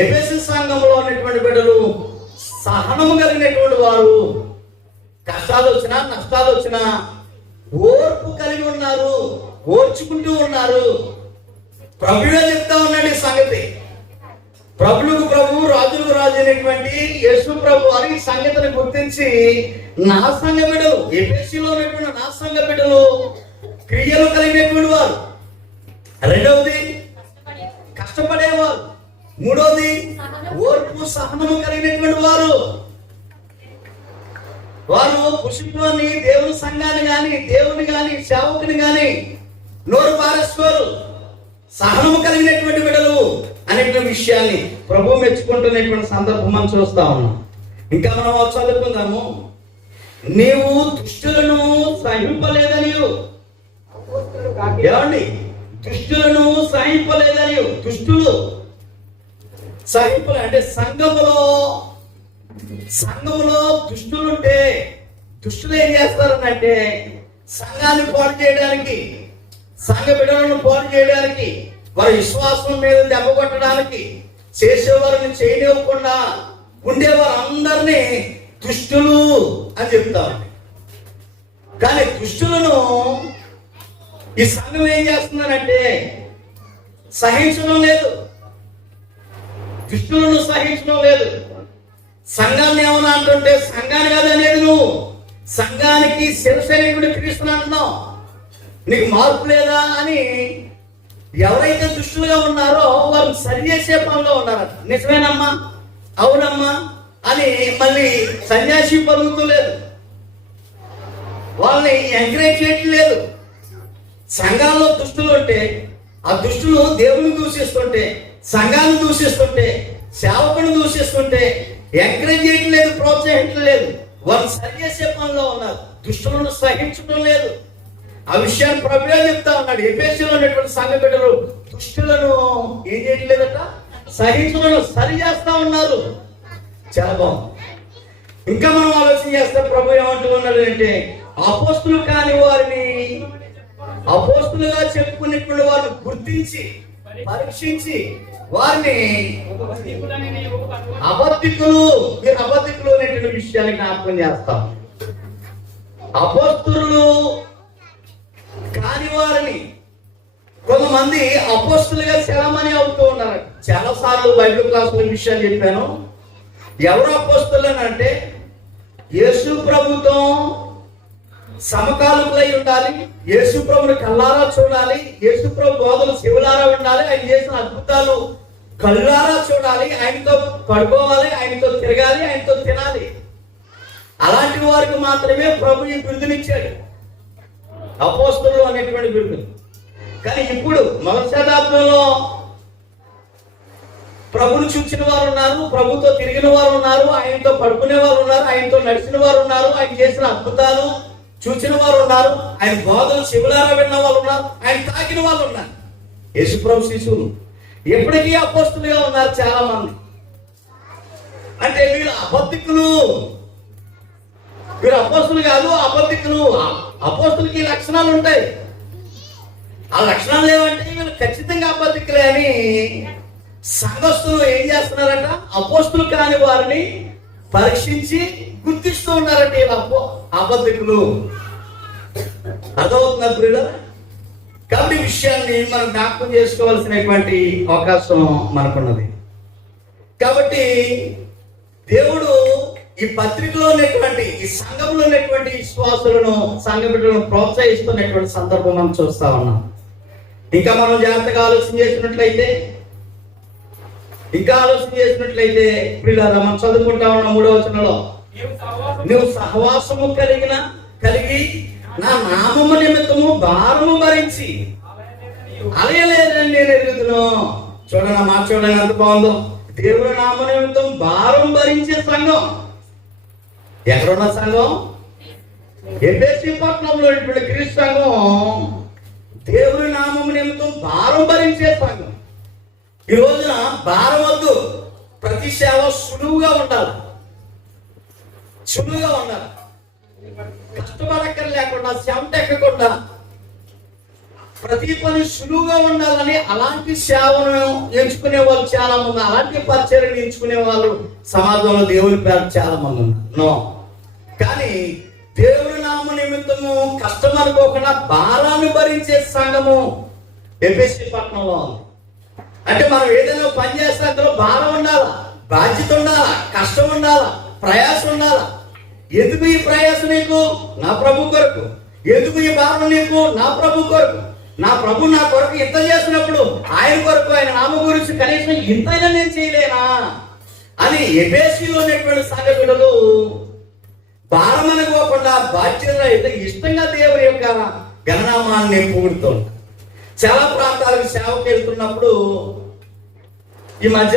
ఎఫెసీ సంఘంలో ఉన్నటువంటి బిడ్డలు సహనము కలిగినటువంటి వారు. కష్టాలు వచ్చినా నష్టాలు వచ్చినా ఓర్పు కలిగి ఉన్నారు, ఓర్చుకుంటూ ఉన్నారు. ప్రభువే చెప్తా ఉన్నాడు ఈ సంగతి. ప్రభులకు ప్రభు, రాజులకు రాజు అయినటువంటి యేసు ప్రభు అని ఈ సంగతిని గుర్తించి నా సంఘ బిడ్డలు, ఎఫెసీలో ఉన్నటువంటి నా సంఘ బిడ్డలు క్రియలు కలిగినటువంటి వారు. రెండవది కష్టపడేవారు. మూడవది ఓర్పు, సహనము కలిగినటువంటి వారు. వారు పుష్పాన్ని, దేవుని సంఘాన్ని గాని, దేవుని గాని, సేవకుని గాని నోరు పారేసుకోరు. సహనము కలిగినటువంటి బిడ్డలు అనేటువంటి విషయాన్ని ప్రభు మెచ్చుకుంటున్నటువంటి సందర్భం మనం చూస్తా ఉన్నాం. ఇంకా మనం చదువుకుందాము. నీవు దుష్టులను సహింపలేదని. ఏమండి? దుష్టులను సహింపలేదని. దుష్టులు సహింపులు అంటే సంఘములో దుష్టులుంటే దుష్టులు ఏం చేస్తారనంటే సంఘాన్ని పాడు చేయడానికి, సంఘ బిడ్డలను పాడు చేయడానికి, వారి విశ్వాసం మీద దెబ్బ కొట్టడానికి, చేసేవారిని చేయనివ్వకుండా ఉండేవారు అందరినీ దుష్టులు అని చెప్తారు. కానీ దుష్టులను ఈ సంఘం ఏం చేస్తుందనంటే సహించడం లేదు, దుష్టులను సహించడం లేదు. సంఘాన్ని ఏమన్నా అంటుంటే సంఘాన్ని కాదనేది నువ్వు, సంఘానికి శిరసైనికుడు క్రీస్తుని అంటున్నావు, నీకు మార్పు లేదా అని ఎవరైతే దుష్టులుగా ఉన్నారో వారు సరి చేసే పనిలో ఉన్నారు. నిజమేనమ్మా, అవునమ్మా అని మళ్ళీ సన్యాసి పలుకుతూ లేదు, వాళ్ళని ఎంకరేజ్ చేయటం లేదు. సంఘాల్లో దుష్టులు ఉంటే ఆ దుష్టులు దేవుని దూషిస్తుంటే, సంఘాన్ని దూషిస్తుంటే, సేవకుని దూషిస్తుంటే ఎంకరేజ్ చేయటం లేదు, ప్రోత్సహించడం లేదు. వాళ్ళు సరి చేసే పనిలో ఉన్నారు, దుష్టులను సహించడం లేదు. ఆ విషయాన్ని ప్రభువే చెప్తా ఉన్నాడు. ఎఫెసీలో ఉన్నటువంటి సంఘ బిడ్డలు దుష్టులను ఏం చేయట్లేదట, సహించడం సరి చేస్తా ఉన్నారు. చాలా బాగుంది. ఇంకా మనం ఆలోచన చేస్తే ప్రభు ఏమంటూ ఉన్నాడు అంటే, అపోస్తులు కాని వారిని అపోస్తులుగా చెప్పుకునేటువంటి వారిని గుర్తించి పరీక్షించి వారిని అబద్ధికులు, మీరు అబద్ధికులు అనేటువంటి విషయాన్ని జ్ఞాపకం చేస్తాం. అపోస్తులు కాని వారిని కొంతమంది అపోస్తులుగా సెలమని అవుతూ ఉన్నారు. చాలా సార్లు బైబిల్ క్లాసుల విషయాలు చెప్పాను. ఎవరు అపోస్తులు అంటే యేసు ప్రభుతో సమకాలికులై ఉండాలి, యేసు ప్రభుని కళ్ళారా చూడాలి, యేసు ప్రభు బోధలు చెవులారా ఉండాలి, ఆయన చేసిన అద్భుతాలు కళ్ళారా చూడాలి, ఆయనతో పడుకోవాలి, ఆయనతో తిరగాలి, ఆయనతో తినాలి. అలాంటి వారికి మాత్రమే ప్రభు ఈ బిరుదునిచ్చాడు, అపోస్తులు అనేటువంటి బిరుదు. కానీ ఇప్పుడు మొదటి శతాబ్దంలో ప్రభుని చూసిన వారు ఉన్నారు, ప్రభుతో తిరిగిన వారు ఉన్నారు, ఆయనతో పడుకునే వారు ఉన్నారు, ఆయనతో నడిచిన వారు ఉన్నారు, ఆయన చేసిన అద్భుతాలు చూసిన వారు ఉన్నారు, ఆయన బోధలు శివులారా విన్న వాళ్ళు ఉన్నారు, ఆయన తాకిన వాళ్ళు ఉన్నారు. యేసుప్రభు శిశువులు ఎప్పటికీ అపోస్తులుగా ఉన్నారు చాలా మంది. అంటే వీళ్ళు అబద్ధికులు, వీరు అపోస్తులు కాదు, అబద్ధికులు. అపోస్తులకి లక్షణాలు ఉంటాయి, ఆ లక్షణాలు ఏమంటే వీళ్ళు ఖచ్చితంగా అబద్ధికులే అని సంఘస్థులు ఏం చేస్తున్నారంట, అపోస్తులు కాని వారిని పరీక్షించి గుర్తిస్తూ ఉన్నారంట వీళ్ళు అబద్ధికులు. అర్థమవుతున్నా ప్రియుల? కాబట్టి ఈ విషయాన్ని మనం జ్ఞాపకం చేసుకోవాల్సినటువంటి అవకాశం మనకున్నది. కాబట్టి దేవుడు ఈ పత్రికలో ఉన్నటువంటి, ఈ సంఘంలో ఉన్నటువంటి విశ్వాసులను, సంఘ బిడ్డలను ప్రోత్సహిస్తున్నటువంటి సందర్భం మనం చూస్తా ఉన్నాం. ఇంకా మనం జాగ్రత్తగా ఆలోచన చేసినట్లయితే ప్రియులారా, మనం చదువుకుంటా ఉన్న 3వ వచనంలో, నువ్వు సహవాసము కలిగి నా నామము నిమిత్తము భారము భరించి అలయలేదని నేను ఎరుగుతును. చూడండి మాట, చూడండి ఎంత బాగుందో. దేవుని నామ నిమిత్తం భారం భరించే సంఘం. ఎక్కడున్న సంఘం? ఎఫెసీ పట్టణంలో క్రీస్తు సంఘం దేవుని నామము నిమిత్తం భారం భరించే సంఘం. ఈ రోజున భారం వద్దు, ప్రతి సేవ సులువుగా ఉండాలి, కష్టపడక్కర లేకుండా, చెమట ఎక్కకుండా ప్రతి పని సులువుగా ఉండాలని అలాంటి సేవను ఎంచుకునే వాళ్ళు చాలా మంది, అలాంటి పరిచర్యను ఎంచుకునే వాళ్ళు సమాజంలో దేవుని పేరు చాలా మంది ఉన్నారు. కానీ దేవుని నామ నిమిత్తము కష్టం అనుకోకుండా భారాన్ని భరించే సంఘము ఎఫెసీ పట్టణంలో ఉంది. అంటే మనం ఏదైనా పని చేస్తే అందులో భారం ఉండాలా, బాధ్యత ఉండాలా, కష్టం ఉండాలా, ప్రయాసం ఉండాలా. ఎందుకు ఈ ప్రయాసం నీకు? నా ప్రభు కొరకు. ఎందుకు ఈ భారం నీకు? నా ప్రభు కొరకు. నా ప్రభు నా కొరకు ఇంత చేసినప్పుడు ఆయన కొరకు, ఆయన నామ గురించి కనీసం ఇంతైనా నేను చేయలేనా అని ఎఫెసీలో ఉన్నటువంటి సంఘ బిడ్డలు భారం అనుకోకుండా బాధ్యత అయితే ఇష్టంగా దేవుని యొక్క ఘననామాన్ని పొగుడుతూ చాలా ప్రాంతాలకు సేవకు వెళ్తున్నప్పుడు ఈ మధ్య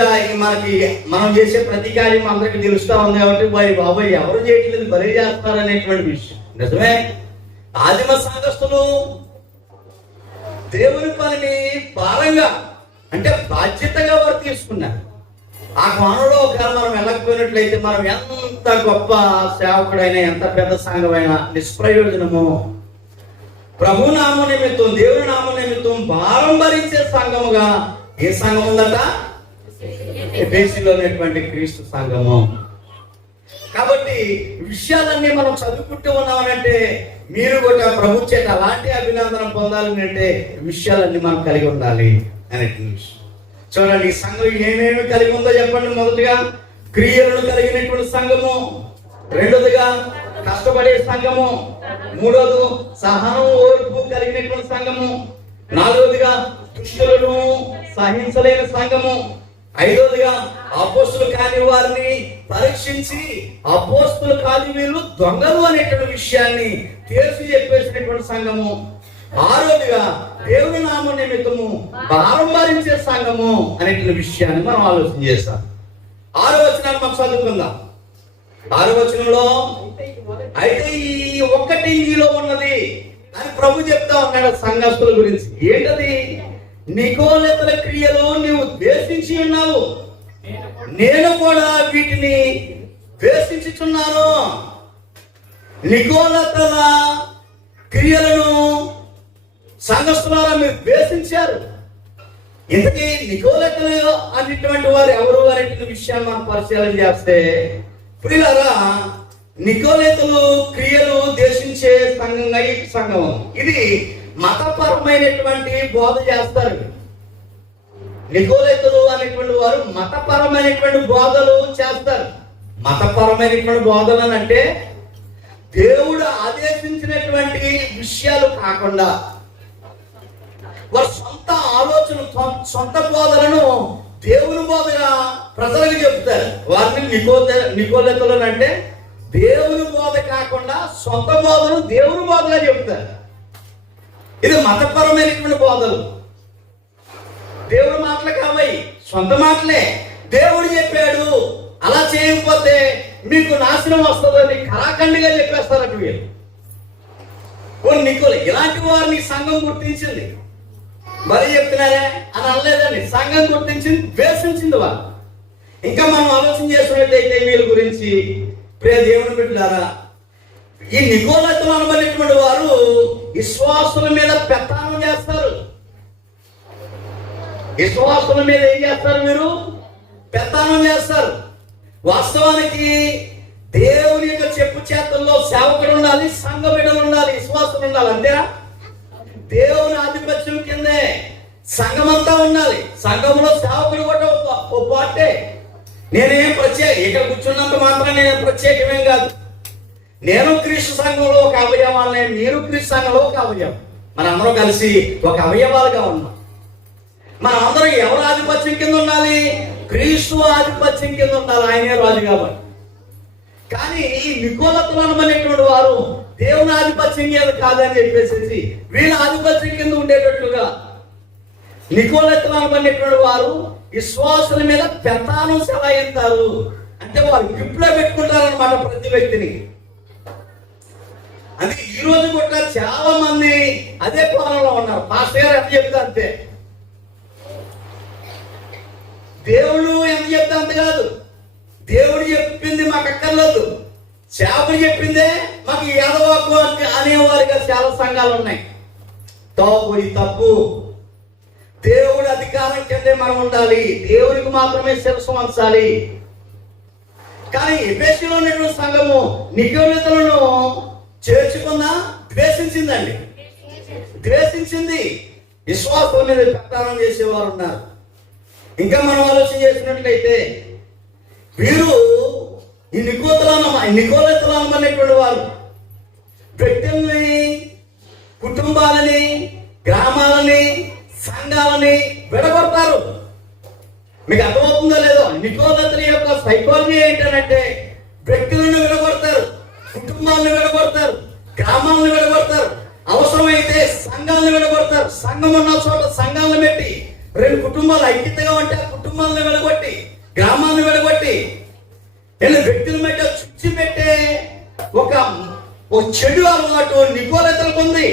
మనం చేసే ప్రతి కార్యం అందరికి తెలుస్తా ఉంది కాబట్టి బాబాయ్ ఎవరు చేయట్లేదు, బలి చేస్తున్నారు అనేటువంటి విషయం నిజమే. ఆదిమ సంఘస్థులు దేవుని పనిని భారంగా, అంటే బాధ్యతగా వారు తీసుకున్నారు. ఆ కోణంలో ఒకవేళ మనం వెళ్ళకపోయినట్లయితే మనం ఎంత గొప్ప సేవకుడైనా, ఎంత పెద్ద సంఘమైనా నిష్ప్రయోజనము. ప్రభు నామ నిమిత్తం, దేవుని నామ నిమిత్తం భారం భరించే సంఘముగా ఏ సంఘం ఉందట? ఎఫెసీలో ఉన్నటువంటి క్రీస్తు సంఘము. కాబట్టి విషయాలన్నీ మనం చదువుకుంటూ ఉన్నామనంటే మీరు కూడా ప్రభు చేత అలాంటి అభినందన పొందాలని అంటే విషయాలన్నీ మనం కలిగి ఉండాలి అనేటువంటి విషయం. చూడండి, ఈ సంఘం ఏమేమి కలిగి ఉందో చెప్పండి. మొదటిగా క్రియలను కలిగినటువంటి సంఘము, రెండోదిగా కష్టపడే సంఘము, మూడోది సహనం ఓర్పు కలిగినటువంటి సంఘము, నాలుగోదిగా దుష్టులను సహించలేని సంఘము, ఐదోదిగా అపోస్తులు కాని వారిని పరీక్షించి అపోస్తులు కాని వీళ్ళు దొంగలు అనేటువంటి విషయాన్ని తేల్చి చెప్పేసినటువంటి సంఘము, ఆరోదిగా దేవుని నామ నిమిత్తము భారం భరించే సంఘము అనేటువంటి విషయాన్ని మనం ఆలోచన చేస్తాం. 6వ వచనాన్ని మనం చదువుకుందాం. 6వ వచనంలో అయితే ఈ ఒక్కటి నీలో ఉన్నది అని ప్రభు చెప్తా ఉన్నాడు సంఘస్థుల గురించి. ఏంటది? నికోలెతల క్రియలు నీవు ద్వేషించి ఉన్నావు, నేను కూడా వీటిని ద్వేషించుచున్నాను. నికోలెతల క్రియలను సంఘస్థులారా మీరు ద్వేషించారు. ఇంతకీ నికోలెతలు అనేటువంటి వారు ఎవరు అనేటువంటి విషయాన్ని మనం పరిశీలన చేస్తే, ప్రియులారా, నికోలెతలు క్రియలు ద్వేషించే సంఘంగా ఈ సంఘం. ఇది మతపరమైనటువంటి బోధ చేస్తారు. నికోలెతలు అనేటువంటి వారు మతపరమైనటువంటి బోధలు చేస్తారు. మతపరమైనటువంటి బోధలు అంటే దేవుడు ఆదేశించినటువంటి విషయాలు కాకుండా వారి సొంత ఆలోచన, సొంత బోధలను దేవుని బోధగా ప్రజలకు చెప్తారు. వారిని నికోలెతలు అంటే దేవుని బోధ కాకుండా సొంత బోధను దేవుని బోధగా చెప్తారు. ఇది మతపరమైనటువంటి బోధలు. దేవుడి మాటలు కావయి, సొంత మాటలే. దేవుడు చెప్పాడు, అలా చేయకపోతే మీకు నాశనం వస్తుందని కరాఖండిగా చెప్పేస్తారట వీళ్ళు. నికోలే ఇలాంటి వారిని సంఘం గుర్తించింది. మరి చెప్తున్నారే అని అనలేదండి, సంఘం గుర్తించింది, ద్వేషించింది వాళ్ళు. ఇంకా మనం ఆలోచన చేసినట్లయితే వీళ్ళ గురించి, ప్రియ దేవుని బిడ్డలారా, ఈ నికోలెతలు అనబడినటువంటి వారు విశ్వాసుల మీద పెత్తనం చేస్తారు. విశ్వాసుల మీద ఏం చేస్తారు? మీరు పెత్తనం చేస్తారు. వాస్తవానికి దేవుని యొక్క చెప్పు చేతుల్లో సేవకుడు ఉండాలి, సంఘ బిడ్డలు ఉండాలి, విశ్వాసులు ఉండాలి. అంతేనా? దేవుని ఆధిపత్యం కిందే సంఘమంతా ఉండాలి. సంఘంలో సేవకుడు కూడా ఓ పాటే. నేనేం ప్రత్యేక, ఇక్కడ కూర్చున్నంత మాత్రం నేను ప్రత్యేకమేం కాదు. నేను క్రీస్తు సంఘంలో ఒక అవయవాలనే, మీరు క్రీస్తు సంఘంలో ఒక అవయవం. మనందరం కలిసి ఒక అవయవాలుగా ఉన్నాం. మనం అందరం ఎవరు ఆధిపత్యం కింద ఉండాలి? క్రీస్తు ఆధిపత్యం కింద ఉండాలి. ఆయనే రాజు కాబట్టి. కానీ ఈ నికోలెతలు అనబడినటువంటి వారు దేవుని ఆధిపత్యం కింద కాదని చెప్పేసి వీళ్ళ ఆధిపత్యం కింద ఉండేటట్లుగా నికోలెతలు అనబడినటువంటి వారు విశ్వాసుల మీద పెత్తనం సెలయిస్తారు. అంటే వారు గ్రిప్లో పెట్టుకుంటారనమాట ప్రతి వ్యక్తిని. అంటే ఈ రోజు కూడా చాలా మంది అదే కోణంలో ఉన్నారు. పాస్టర్ గారు ఎంత చెప్తే అంతే, దేవుడు ఎంత చెప్తే అంత కాదు. దేవుడు చెప్పింది మాకు అక్కర్లేదు, సేవకుడు చెప్పిందే మాకు యాదవాకు అనేవారిగా చాలా సంఘాలు ఉన్నాయి. తప్పు, తప్పు. దేవుడి అధికారం కిందే మనం ఉండాలి, దేవునికి మాత్రమే శిరస్సు వంచాలి. కానీ ఎఫెసీలో ఉన్నటువంటి సంఘము నికోలెతలను చేర్చుకున్నా ద్వేషించిందండి, ద్వేషించింది. విశ్వాసం మీద పెత్తనం చేసేవారు ఉన్నారు. ఇంకా మనం ఆలోచన చేసినట్లయితే వీరు ఈ నికోలెతలు అనబడినటువంటి వారు వ్యక్తుల్ని, కుటుంబాలని, గ్రామాలని, సంఘాలని విడగొడతారు. మీకు అర్థమవుతుందో లేదో? నికోలెతల యొక్క సైకాలజీ ఏంటంటే వ్యక్తులను విడగొడతారు, కుటుంబాలను విడగొడతారు, గ్రామాలను విడగొడతారు, అవసరమైతే సంఘాలను విడగొడతారు. సంఘం ఉన్న చోట సంఘాలను పెట్టి, రెండు కుటుంబాలు ఐక్యతగా ఉంటే ఆ కుటుంబాలను విడగొట్టి, గ్రామాలను విడగొట్టి, వ్యక్తుల మీద చుచ్చి పెట్టే ఒక చెడు అలవాటు నికోలెతలకు ఉంది.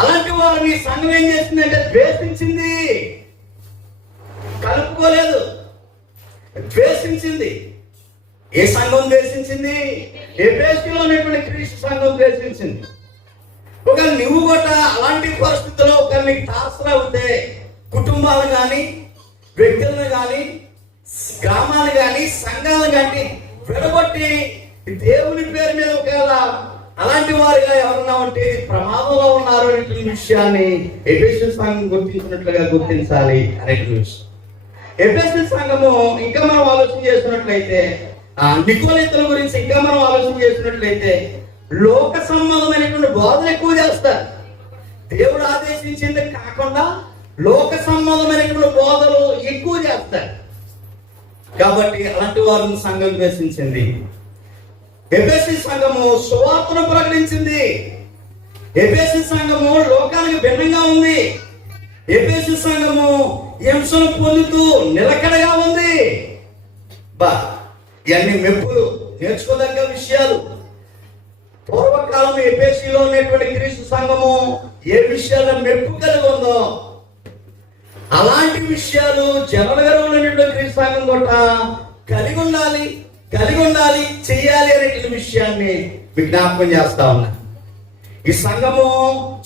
అలాంటి వారిని సంఘం ఏం చేసిందంటే ద్వేషించింది. కలుపుకు వాడుకోలేదు, ద్వేషించింది. ఏ సంఘం ద్వేషించింది? ఎఫెసులో ఉన్నటువంటి క్రీస్తు సంఘం ద్వేషించింది. ఒక నువ్వు కూడా అలాంటి పరిస్థితుల్లో ఒక నీకు తారసలు అవుతే కుటుంబాలు కానీ, వ్యక్తులను కానీ, గ్రామాలు కానీ, సంఘాలు కానీ విడగొట్టి దేవుని పేరు మీద ఒకవేళ అలాంటి వారుగా ఎవరన్నా ఉంటే ప్రమాదంలో ఉన్నారు అనేటువంటి విషయాన్ని ఎఫెసు సంఘం గుర్తించినట్లుగా గుర్తించాలి అనేటువంటి విషయం. ఎఫెసు సంఘము ఇంకా మనం ఆలోచన చేసినట్లయితే, నికోలితుల గురించి ఇంకా మనం ఆలోచన చేసినట్లయితే లోక సంబంధమైనటువంటి బోధన ఎక్కువ చేస్తారు. దేవుడు ఆదేశించింది కాకుండా లోక సంబంధమైనటువంటి బోధలు ఎక్కువ చేస్తారు. కాబట్టి అలాంటి వారిని సంఘం ద్వేషించింది. ఎఫెసు సంఘము సువార్తను ప్రకటించింది. ఎఫెసు సంఘము లోకానికి భిన్నంగా ఉంది. ఎఫెసు సంఘము హింసను పొందుతూ నిలకడగా ఉంది. ఇవన్నీ మెప్పులు, నేర్చుకోదగ్గ విషయాలు. పూర్వకాలం ఎఫెసులో ఉన్నటువంటి క్రీస్తు సంఘము ఏ విషయాల్లో మెప్పు కలిగి ఉందో అలాంటి విషయాలు జననగరంలో క్రీస్తు సంఘం కూడా కలిగి ఉండాలి, చెయ్యాలి అనేటువంటి విషయాన్ని విజ్ఞాపకం చేస్తా ఉన్నా. ఈ సంఘము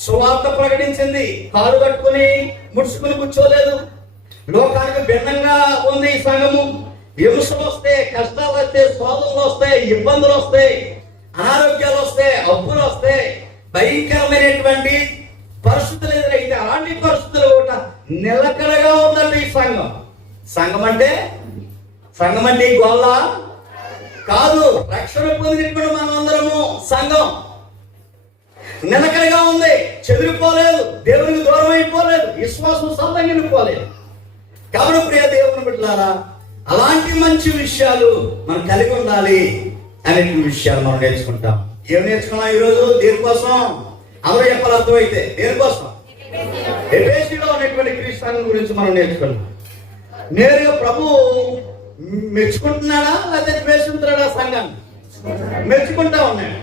సువార్త ప్రకటించింది. కాలు కట్టుకుని ముడుచుకుని కూర్చోలేదు. లోకానికి భిన్నంగా ఉంది ఈ సంఘము. హింసలు వస్తాయి, కష్టాలు వస్తాయి, శోధనలు వస్తాయి, ఇబ్బందులు వస్తాయి, అనారోగ్యాలు వస్తాయి, అప్పులు వస్తాయి, భయంకరమైనటువంటి పరిస్థితులు ఎదురైతే అలాంటి పరిస్థితులు కూడా నిలకడగా ఉందండి ఈ సంఘం. సంఘం అంటే గొల్ల కాదు. రక్షణ పొందినటువంటి మనందరము సంఘం నిలకడగా ఉంది, చెదిరిపోలేదు, దేవునికి దూరం అయిపోలేదు, విశ్వాసం సల్లంగిపోలేదు. కాబట్టి ప్రియ దేవుని బిడ్డలారా, అలాంటి మంచి విషయాలు మనం కలిగి ఉండాలి అనే విషయాలు మనం నేర్చుకుంటాం. ఏం నేర్చుకున్నాం ఈరోజు? దేనికోసం? అందరూ చెప్పాలి, అర్థమైతే. దేనికోసం? ఎఫెసులో ఉన్నటువంటి క్రీస్తు సంఘం గురించి మనం నేర్చుకున్నాం. నేరుగా ప్రభు మెచ్చుకుంటున్నాడా లేకపోతే ద్వేషిస్తున్నాడా? సంఘాన్ని మెచ్చుకుంటా ఉన్నాడు.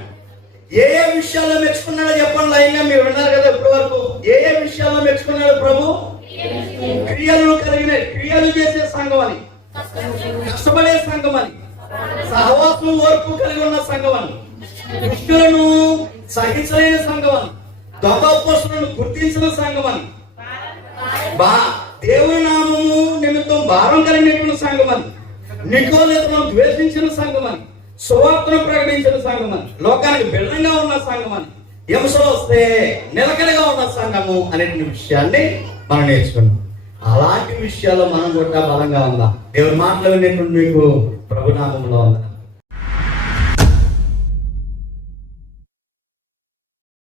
ఏ విషయాల్లో మెచ్చుకున్నాడో చెప్పండి. లైన్గా మీరు విన్నారు కదా ఇప్పటి వరకు. ఏ విషయాల్లో మెచ్చుకున్నాడు ప్రభు? క్రియలు చేసే సంఘం అని, కష్టపడే సంఘం అని, సహవాసం ఓర్పు కలిగి ఉన్న సంఘం అని, దుష్టులను సహించలేని సంఘం అని, దొంగ పోస్టులను గుర్తించిన సంఘం అని, దేవుని నామము నిమిత్తం భారం కలిగినటువంటి సంఘం అని, నికోలితులను ద్వేషించిన సంఘం అని, సువార్తను ప్రకటించిన సంఘం అని, లోకానికి భిన్నంగా ఉన్న సంఘం అని, హింసలు వస్తే నిలకడగా ఉన్న సంఘము అనేటువంటి విషయాన్ని మనం నేర్చుకున్నాం. అలాంటి విషయాల్లో మనం కూడా బలంగా ఉందాం. దేవుని మాటలు వినేటువంటి మీకు ప్రభునామంలో ఉందా?